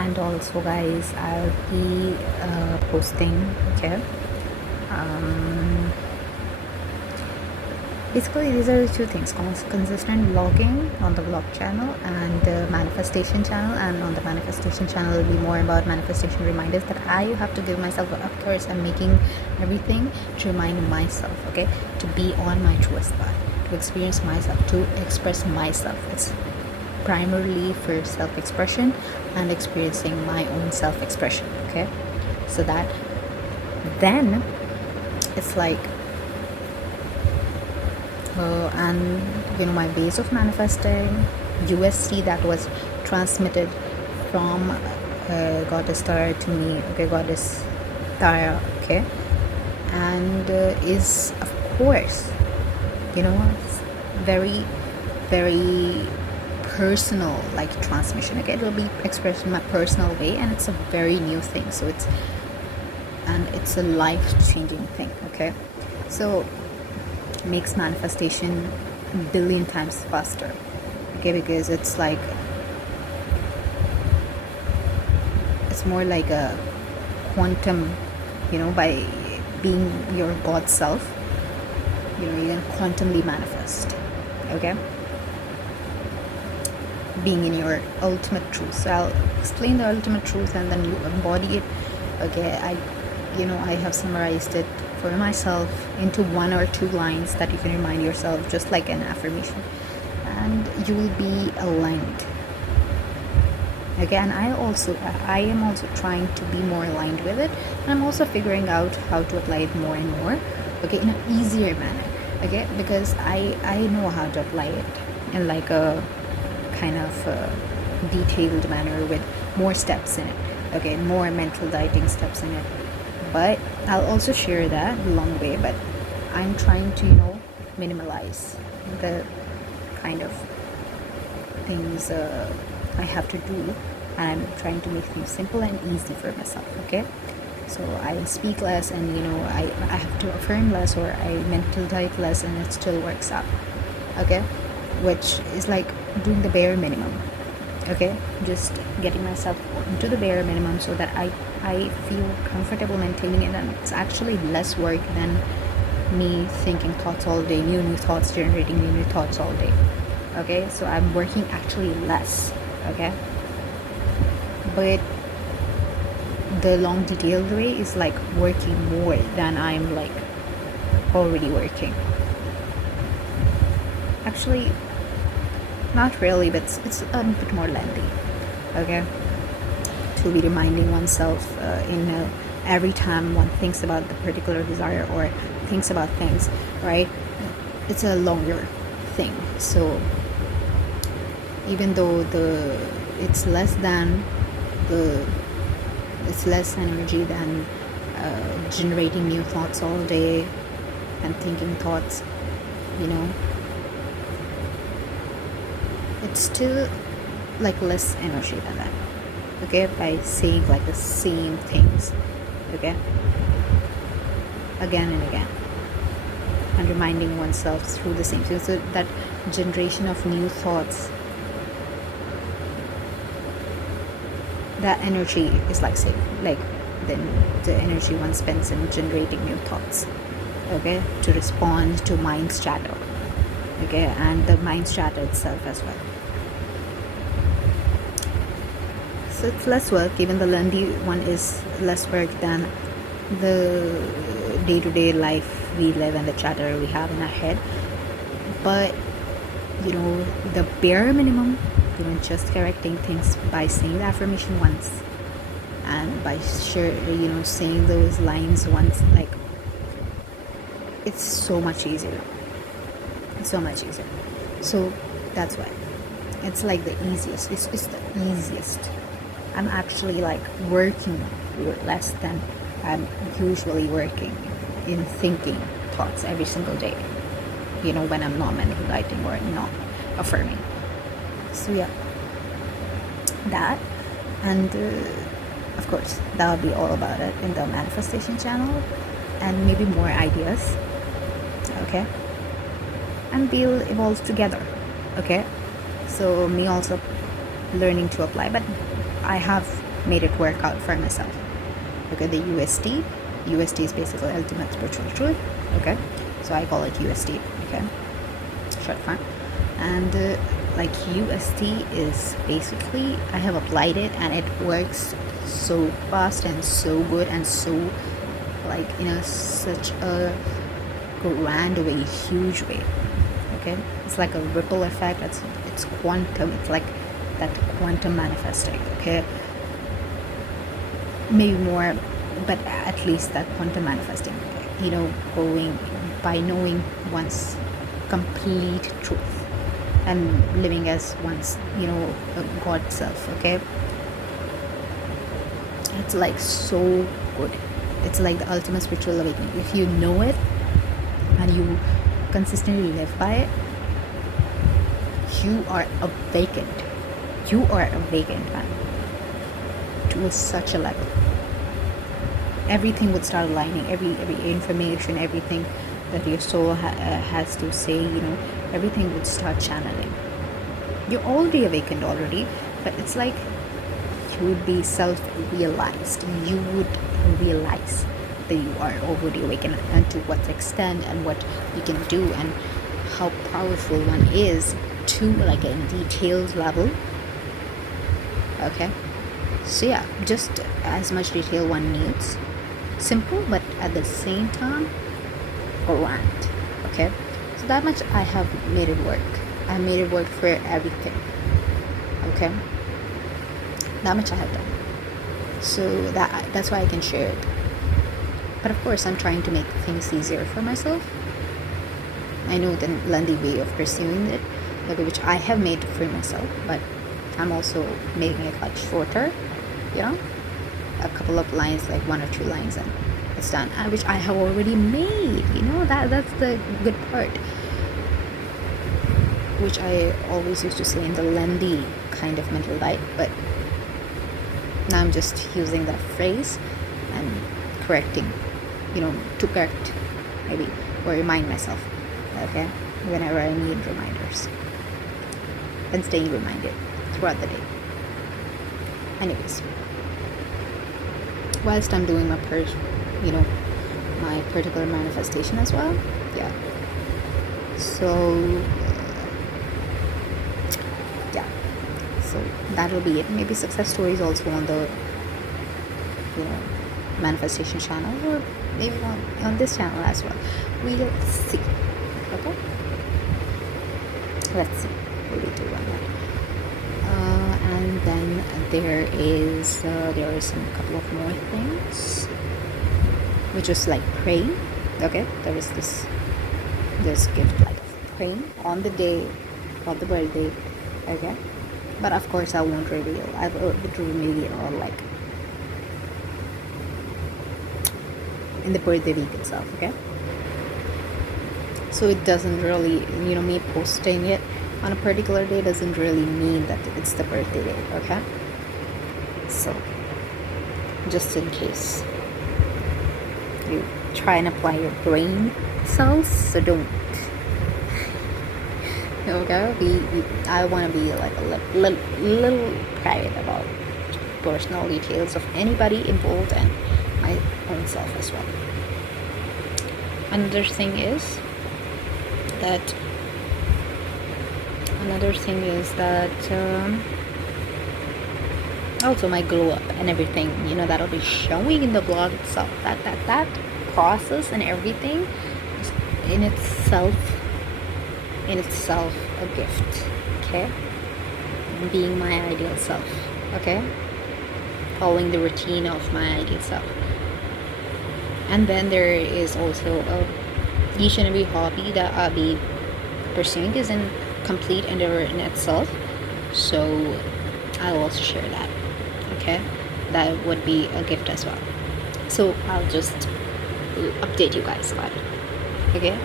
And also guys, I'll be posting, okay, um, basically these are the two things: consistent vlogging on the vlog channel and manifestation channel. And on the manifestation channel will be more about manifestation reminders that I have to give myself. Of course, I'm making everything to remind myself, okay, to be on my truest path, to experience myself, to express myself. It's primarily for self-expression and experiencing my own self-expression, okay. So that then it's like and my ways of manifesting UST that was transmitted from goddess Tara to me, okay, goddess Tara, okay, and is of course very very personal, like transmission, okay. It will be expressed in my personal way, and it's a very new thing, so it's a life-changing thing, okay. So makes manifestation a billion times faster, okay, because it's more like a quantum, by being your God self, you can quantumly manifest, okay, being in your ultimate truth. So I'll explain the ultimate truth and then you embody it, okay. I have summarized it for myself into 1 or 2 lines that you can remind yourself, just like an affirmation, and you will be aligned, okay. And I am also trying to be more aligned with it, and I'm also figuring out how to apply it more and more, okay, in an easier manner, okay, because I know how to apply it in like a kind of detailed manner with more steps in it, okay, more mental dieting steps in it. But I'll also share that along the way, but I'm trying to minimalize the kind of things I have to do, and I'm trying to make things simple and easy for myself, okay. So I speak less, and I have to affirm less, or I mental diet less, and it still works out, okay, which is like doing the bare minimum, okay, just getting myself into the bare minimum so that I feel comfortable maintaining it, and it's actually less work than me thinking thoughts all day, new thoughts, generating new thoughts all day, okay. So I'm working actually less, okay, but the long detailed way is like working more than I'm like already working. Actually, not really, but it's a bit more lengthy, okay, to be reminding oneself every time one thinks about the particular desire or thinks about things, right? It's a longer thing. So even though it's less energy than generating new thoughts all day and thinking thoughts, it's still like less energy than that, okay, by saying like the same things, okay, again and again, and reminding oneself through the same things. So that generation of new thoughts, that energy is like then the energy one spends in generating new thoughts, okay, to respond to mind's chatter, okay, and the mind's chatter itself as well. So it's less work. Even the lengthy one is less work than the day-to-day life we live and the chatter we have in our head. But the bare minimum, just correcting things by saying the affirmation once, and by saying those lines once, like it's so much easier. So that's why it's like the easiest. It's the easiest. I'm actually like working less than I'm usually working in thinking thoughts every single day, when I'm not mental dieting or not affirming. So yeah, that, and of course that would be all about it in the manifestation channel, and maybe more ideas, okay, and we'll evolve together, okay. So me also learning to apply, but I have made it work out for myself. Okay, the UST is basically ultimate spiritual truth. Okay, so I call it UST. Okay, short form. And like UST is basically, I have applied it and it works so fast and so good and so like such a grand way, huge way. Okay, it's like a ripple effect. It's quantum. It's like that quantum manifesting. Okay, maybe more, but at least that quantum manifesting, going by knowing one's complete truth and living as one's God self. Okay, it's like so good. It's like the ultimate spiritual awakening. If you know it and you consistently live by it, you are awakened. You are awakened, man, to such a level. Everything would start aligning. Every information, everything that your soul has to say, everything would start channeling. You're already awakened already, but it's like you would be self-realized. You would realize that you are already awakened, and to what extent and what you can do and how powerful one is to like a detailed level. Okay, so yeah, just as much detail one needs. Simple, but at the same time grand. Okay, so that much I have made it work. I made it work for everything. Okay, that much I have done, so that's why I can share it. But of course I'm trying to make things easier for myself. I know the lengthy way of pursuing it, which I have made for myself, but I'm also making it like shorter, a couple of lines, like 1 or 2 lines, and it's done, which I have already made. That's the good part, which I always used to say in the lengthy kind of mental diet, but now I'm just using that phrase and correcting, to correct maybe, or remind myself, okay, whenever I need reminders, and staying reminded throughout the day. Anyways, whilst I'm doing my my particular manifestation as well, yeah, so so that'll be it. Maybe success stories also on the manifestation channel, or maybe on this channel as well. We'll see. Okay, let's see what we do on that. And then there is a couple of more things, which is like praying. Okay, there is this gift like praying on the day of the birthday. Okay, but of course I won't reveal. I would reveal like in the birthday week itself. Okay, so it doesn't really, me posting it on a particular day doesn't really mean that it's the birthday day. Okay, so just in case you try and apply your brain cells, so don't. Okay, I want to be like a little private about personal details of anybody involved and my own self as well. Another thing is that also my glow up and everything, that'll be showing in the blog itself. That process and everything is in itself a gift. Okay, being my ideal self. Okay, following the routine of my ideal self. And then there is also each and every hobby that I'll be pursuing is in complete endeavor in itself, so I'll also share that. Okay, that would be a gift as well, so I'll just update you guys about it. Okay,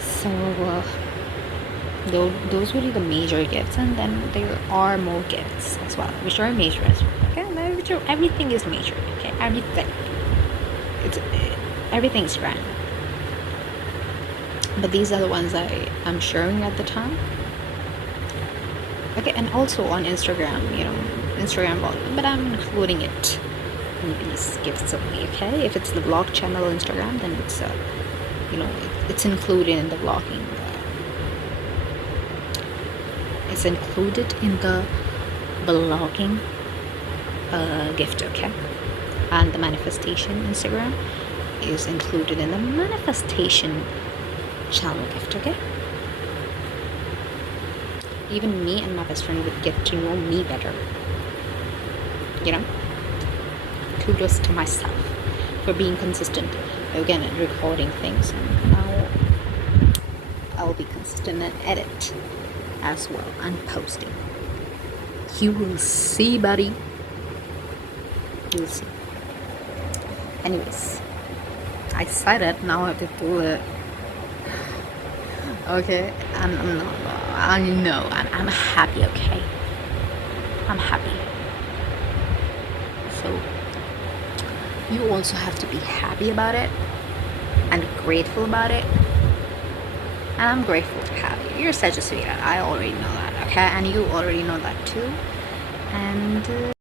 so those would be the major gifts, and then there are more gifts as well, which are major as well. Okay, everything is major. Okay, everything is grand, but these are the ones I'm sharing at the time. Okay, and also on Instagram, Instagram blog, but I'm including it in these gifts only. Okay, if it's the vlog channel Instagram, then it's it's included in the vlogging. It's included in the vlogging gift. Okay, and the manifestation Instagram is included in the manifestation channel gift. Okay, even me and my best friend would get to know me better. Kudos to myself for being consistent again at recording things, and now I'll be consistent and edit as well and posting. You will see, buddy. You'll see. Anyways, I said it, now I have to do it. Okay, I'm happy. Okay, I'm happy. So you also have to be happy about it and grateful about it. And I'm grateful to have you. You're such a sweetheart. I already know that. Okay, and you already know that too. And